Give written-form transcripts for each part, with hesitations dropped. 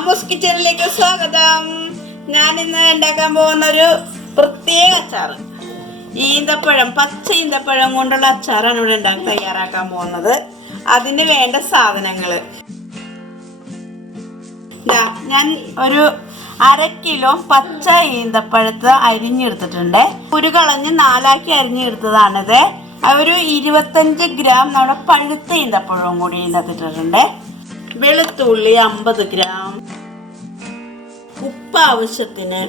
അമ്മൂസ് കിച്ചണിലേക്ക് സ്വാഗതം. ഞാൻ ഇന്ന് ഉണ്ടാക്കാൻ പോകുന്ന ഒരു പ്രത്യേക അച്ചാർ, ഈന്തപ്പഴം, പച്ച ഈന്തപ്പഴം കൊണ്ടുള്ള അച്ചാറാണ് ഇവിടെ തയ്യാറാക്കാൻ പോകുന്നത്. അതിന് വേണ്ട സാധനങ്ങൾ ഞാൻ ഒരു 1/2 കിലോ പച്ച ഈന്തപ്പഴത്ത് അരിഞ്ഞെടുത്തിട്ടുണ്ട്. കുരു കളഞ്ഞ് 4ആക്കി അരിഞ്ഞെടുത്തതാണിത്. ഒരു 25 ഗ്രാം നമ്മുടെ പഴുത്ത ഈന്തപ്പഴവും കൂടി ഇതിനകത്തിട്ടിട്ടുണ്ട്. വെളുത്തുള്ളി 50 ഗ്രാം, ഉപ്പ് ആവശ്യത്തിന്,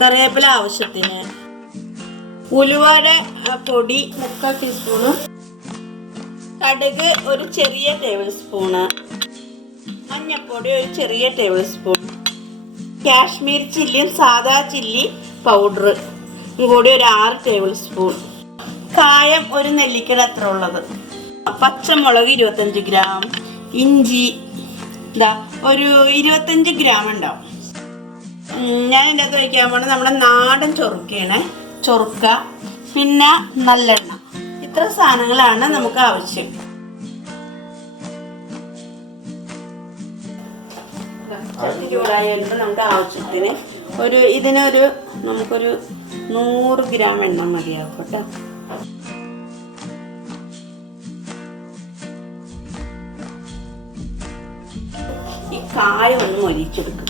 കറിവേപ്പില ആവശ്യത്തിന്, ഉലുവയുടെ പൊടി 3/4 ടീസ്പൂണും, കടുക് ഒരു ചെറിയ ടേബിൾ സ്പൂണ്, മഞ്ഞൾപ്പൊടി ഒരു ചെറിയ ടേബിൾ സ്പൂൺ, കാശ്മീർ ചില്ലിയും സാദാ ചില്ലി പൗഡർ കൂടി ഒരു 6 ടേബിൾ സ്പൂൺ, കായം ഒരു നെല്ലിക്കയുടെ അത്ര ഉള്ളത്, പച്ചമുളക് 25 ഗ്രാം, ഇഞ്ചി ഒരു 25 ഗ്രാം ഉണ്ടാവും. ഞാൻ ഇതിൻ്റെ അകത്ത് വയ്ക്കാൻ പോകുന്നത് നമ്മുടെ നാടൻ ചൊറുക്കയാണ്, ചൊറുക്ക, പിന്നെ നല്ലെണ്ണ. ഇത്ര സാധനങ്ങളാണ് നമുക്ക് ആവശ്യം. ചൂടായാലും നമ്മുടെ ആവശ്യത്തിന് ഇതിനൊരു നമുക്കൊരു 100 ഗ്രാം എണ്ണ മതിയാവും കേട്ടോ. ഈ കായ ഒന്ന് മൊരിച്ചെടുക്കും.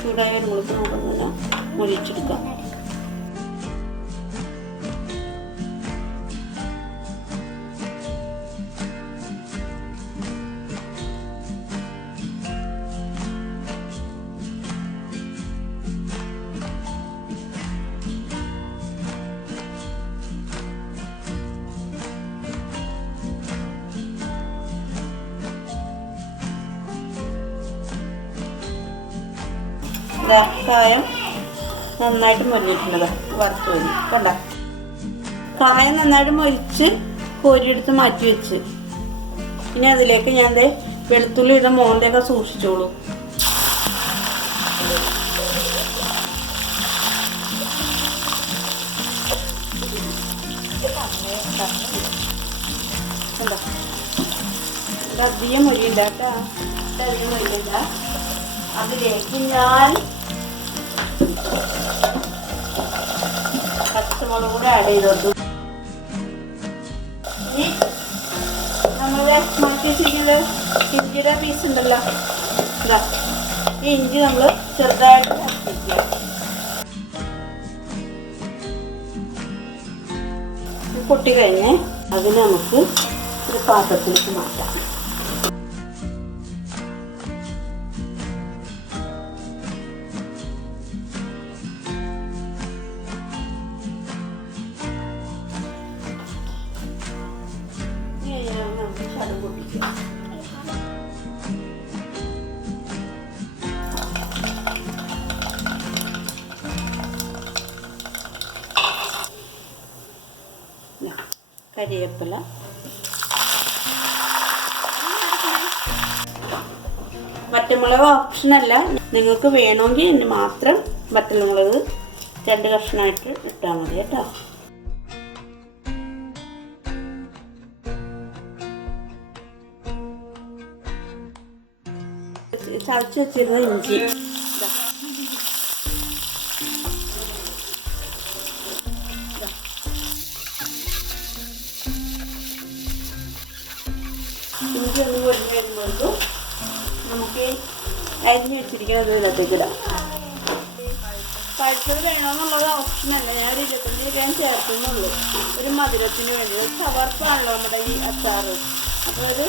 ചൂടായ മുളക് നോക്കുന്നില്ല, മൊരിച്ചെടുക്കാം. കായം നന്നായിട്ട് മൊരിഞ്ഞിട്ടുള്ളത് വറുത്ത് വരും കണ്ട. കായം നന്നായിട്ട് മൊരിച്ച് കോരിയെടുത്ത് മാറ്റി വെച്ച് ഇനി അതിലേക്ക് ഞാൻ വെളുത്തുള്ളി ഇട മോന്തയൊക്കെ സൂക്ഷിച്ചോളൂ. അധികം മൊരിയില്ല കേട്ടോ, അധികം മൊരിയില്ല. അതിലേക്ക് ഞാൻ പച്ചമുളക് കൂടെ ആഡ് ചെയ്തോട്ടു. ഇനി നമ്മളെ മാറ്റി വെച്ചിരിക്കുന്നത് ഇഞ്ചിയുടെ പീസ് ഉണ്ടല്ലോ, ഇതാ ഈ ഇഞ്ചി നമ്മൾ ചെറുതായിട്ട് കത്തിക്കുക. പൊട്ടി കഴിഞ്ഞ് അതിന് നമുക്ക് ഒരു പാത്രത്തിലേക്ക് മാറ്റാം. കരിവേപ്പില, വറ്റൽമുളക് ഓപ്ഷനല്ല, നിങ്ങൾക്ക് വേണമെങ്കിൽ മാത്രം വറ്റൽമുളക് 2 കഷ്ണമായിട്ട് ഇട്ടാൽ മതി കേട്ടോ. ചതച്ച് വെച്ചിരുന്ന ഇഞ്ചി, ഇഞ്ചി ഒന്ന് പൊരിഞ്ഞ് വരുമ്പോഴേക്കും നമുക്ക് അരിഞ്ഞ് വെച്ചിരിക്കുന്നത് ഇതിനകത്തേക്ക് ഇടാം. പഴുത്തത് വേണമെന്നുള്ളത് ഓപ്ഷനല്ല, ഞാൻ ഒരു 25 ഗ്രാം ചേർക്കുന്നുള്ളൂ. ഒരു മധുരത്തിന് വേണ്ടി, ചവർപ്പാണല്ലോ നമ്മുടെ ഈ അച്ചാറ്, അപ്പോൾ ഒരു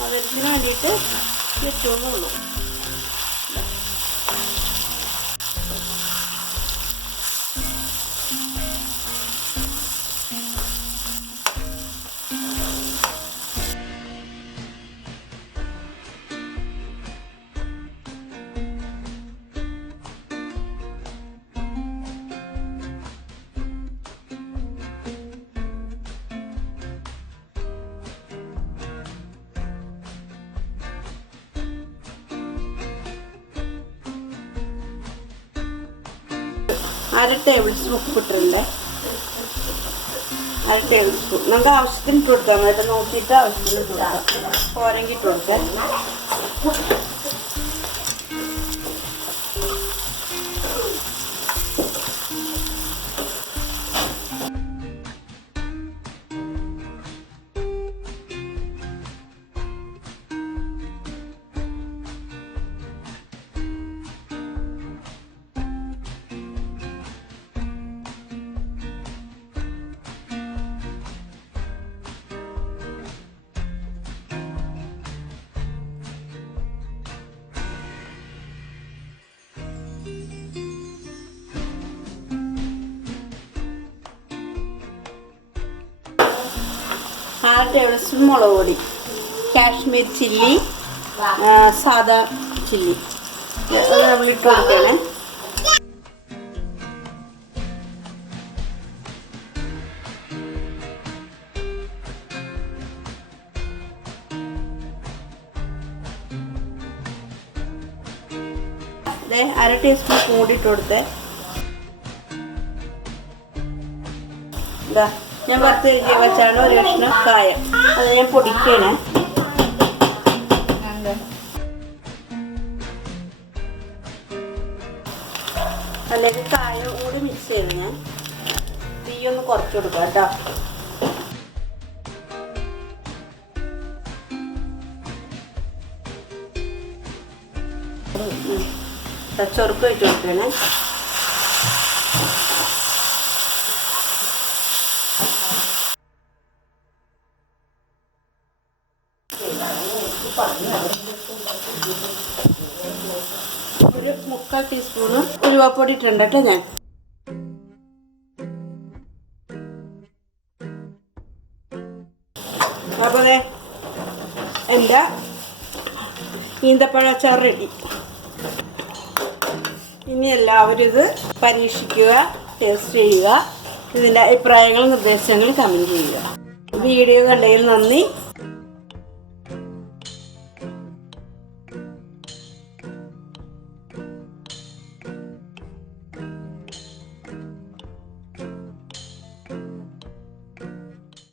മധുരത്തിന് വേണ്ടിയിട്ട് ഇട്ടുന്നുള്ളൂ. അര ടേബിൾ സ്പൂൺ ഉപ്പിട്ടിട്ടുണ്ട്. 1 ടേബിൾ സ്പൂൺ നമുക്ക് ആവശ്യത്തിന് ഇട്ട് കൊടുക്കാം. എന്നിട്ട് നോക്കിയിട്ട് ആവശ്യത്തിന് ഇട്ട് കൊടുക്കാം. പോരെങ്കിൽ ഇട്ട് കൊടുക്കാം. ഹാഫ് ടേബിൾ സ്പൂൺ മുളക് പൊടി, കാശ്മീർ ചില്ലി, സാദാ ചില്ലി നമ്മൾ ഇട്ട് കൊടുക്കുകയാണ്. അതെ 1/2 ടീസ്പൂൺ കൂടി ഇട്ട് കൊടുത്തേ. ഇതാ ഞാൻ 10 വെച്ചാണ് 1 കഷ്ണം കായം. അത് ഞാൻ പൊടിക്കണേ. അല്ലെങ്കിൽ കായം കൂടി മിക്സ് ചെയ്ത് ഞാൻ തീയൊന്ന് കുറച്ച് കൊടുക്കാം കേട്ടോ. ചൊറുക്ക് വെച്ച് കൊടുക്കണേ. ഒരു 3/4 ടീസ്പൂണ് ഉലുവാപ്പൊടി ഇട്ടുണ്ട് കേട്ടോ ഞാൻ. അപ്പോൾ എൻ്റെ ഈന്തപ്പഴ അച്ചാർ റെഡി. ഇനി എല്ലാവരും ഇത് പരീക്ഷിക്കുക, ടേസ്റ്റ് ചെയ്യുക. ഇതിൻ്റെ അഭിപ്രായങ്ങളും നിർദ്ദേശങ്ങളും കമൻറ്റ് ചെയ്യുക. വീഡിയോ കണ്ടതിൽ നന്ദി.